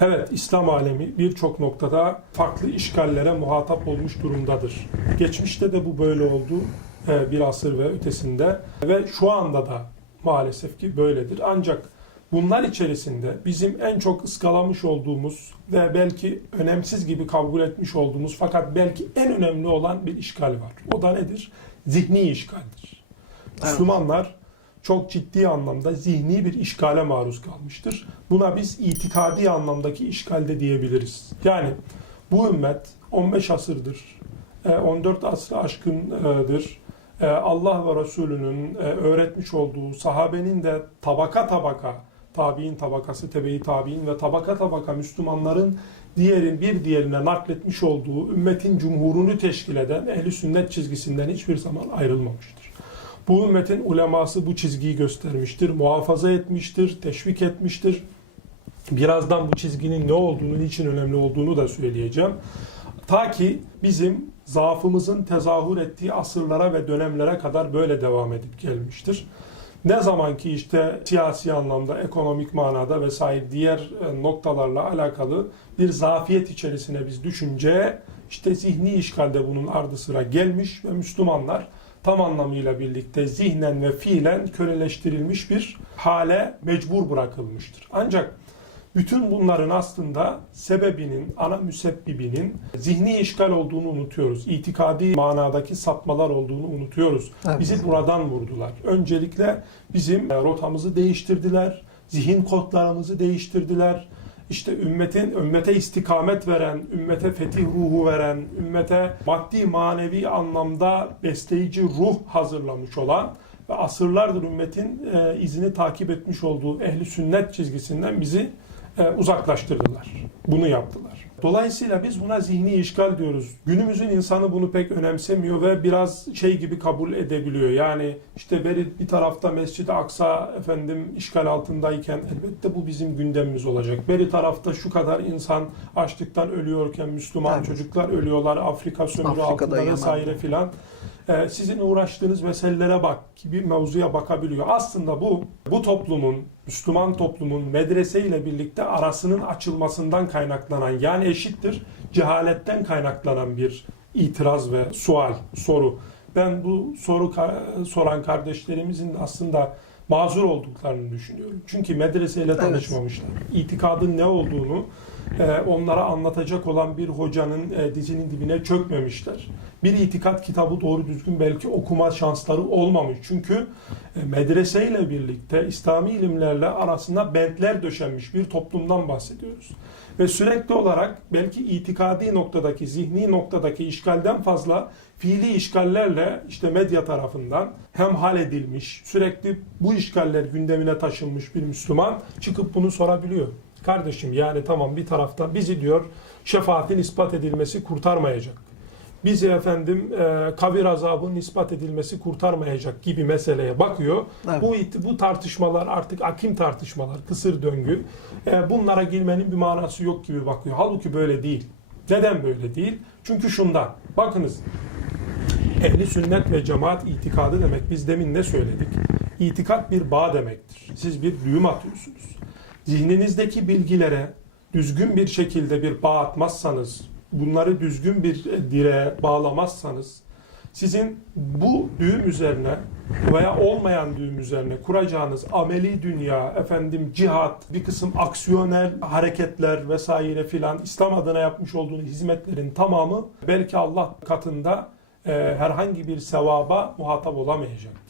Evet, İslam alemi birçok noktada farklı işgallere muhatap olmuş durumdadır. Geçmişte de bu böyle oldu e, bir asır ve ötesinde ve şu anda da maalesef ki böyledir. Ancak bunlar içerisinde bizim en çok ıskalamış olduğumuz ve belki önemsiz gibi kabul etmiş olduğumuz fakat belki en önemli olan bir işgal var. O da nedir? Zihni işgaldir. Müslümanlar çok ciddi anlamda zihni bir işgale maruz kalmıştır. Buna biz itikadi anlamdaki işgalde diyebiliriz. Yani bu ümmet 15 asırdır, e, 14 asrı aşkındır. E, Allah ve Resulünün e, öğretmiş olduğu sahabenin de tabaka tabaka tabi'in tabakası, tebe-i tabi'in ve tabaka tabaka Müslümanların diğerin bir diğerine nakletmiş olduğu ümmetin cumhurunu teşkil eden ehli sünnet çizgisinden hiçbir zaman ayrılmamıştır. Bu ümmetin uleması bu çizgiyi göstermiştir, muhafaza etmiştir, teşvik etmiştir. Birazdan bu çizginin ne olduğunu, niçin önemli olduğunu da söyleyeceğim. Ta ki bizim zaafımızın tezahür ettiği asırlara ve dönemlere kadar böyle devam edip gelmiştir. Ne zaman ki işte siyasi anlamda, ekonomik manada vesaire diğer e, noktalarla alakalı bir zafiyet içerisine biz düşünce işte zihni işgalde bunun ardı sıra gelmiş ve Müslümanlar tam anlamıyla birlikte zihnen ve fiilen köleleştirilmiş bir hale mecbur bırakılmıştır. Ancak bütün bunların aslında sebebinin, ana müsebbibinin zihni işgal olduğunu unutuyoruz. İtikadi manadaki sapmalar olduğunu unutuyoruz. Evet. Bizi buradan vurdular. Öncelikle bizim e, rotamızı değiştirdiler, zihin kodlarımızı değiştirdiler. İşte ümmetin ümmete istikamet veren, ümmete fetih ruhu veren, ümmete maddi manevi anlamda besleyici ruh hazırlamış olan ve asırlardır ümmetin e, izini takip etmiş olduğu ehli sünnet çizgisinden bizi e, uzaklaştırdılar. Bunu yaptılar. Dolayısıyla biz buna zihni işgal diyoruz. Günümüzün insanı bunu pek önemsemiyor ve biraz şey gibi kabul edebiliyor. Yani işte beri bir tarafta Mescid-i Aksa efendim işgal altındayken elbette bu bizim gündemimiz olacak. Beri tarafta şu kadar insan açlıktan ölüyorken Müslüman Evet. çocuklar ölüyorlar Afrika sömürü Afrika'da, altında Yemen'de. vesaire filan. Ee, sizin uğraştığınız meselelere bak gibi mevzuya bakabiliyor. Aslında bu bu toplumun Müslüman toplumun medrese ile birlikte arasının açılmasından kaynaklanan yani eşittir cehaletten kaynaklanan bir itiraz ve sual, soru. Ben bu soru soran kardeşlerimizin de aslında mazur olduklarını düşünüyorum. Çünkü medreseyle Evet. tanışmamışlar. İtikadın ne olduğunu onlara anlatacak olan bir hocanın e, dizinin dibine çökmemişler. Bir itikat kitabı doğru düzgün belki okuma şansları olmamış. Çünkü e, medreseyle birlikte İslami ilimlerle arasında bentler döşenmiş bir toplumdan bahsediyoruz. Ve sürekli olarak belki itikadi noktadaki, zihni noktadaki işgalden fazla fiili işgallerle işte medya tarafından hemhal edilmiş, sürekli bu işgaller gündemine taşınmış bir Müslüman çıkıp bunu sorabiliyor. Kardeşim yani tamam bir taraftan bizi diyor şefaatin ispat edilmesi kurtarmayacak. Bizi efendim e, kabir azabının ispat edilmesi kurtarmayacak gibi meseleye bakıyor. Evet. Bu bu tartışmalar artık akim tartışmalar, kısır döngü. E, bunlara girmenin bir manası yok gibi bakıyor. Halbuki böyle değil. Neden böyle değil? Çünkü şundan. Bakınız ehli sünnet ve cemaat itikadı demek biz demin ne söyledik? İtikat bir bağ demektir. Siz bir düğüm atıyorsunuz. Zihninizdeki bilgilere düzgün bir şekilde bir bağ atmazsanız, bunları düzgün bir direğe bağlamazsanız, sizin bu düğüm üzerine veya olmayan düğüm üzerine kuracağınız ameli dünya, efendim cihat, bir kısım aksiyonel hareketler vesaire filan İslam adına yapmış olduğunuz hizmetlerin tamamı belki Allah katında e, herhangi bir sevaba muhatap olamayacaktır.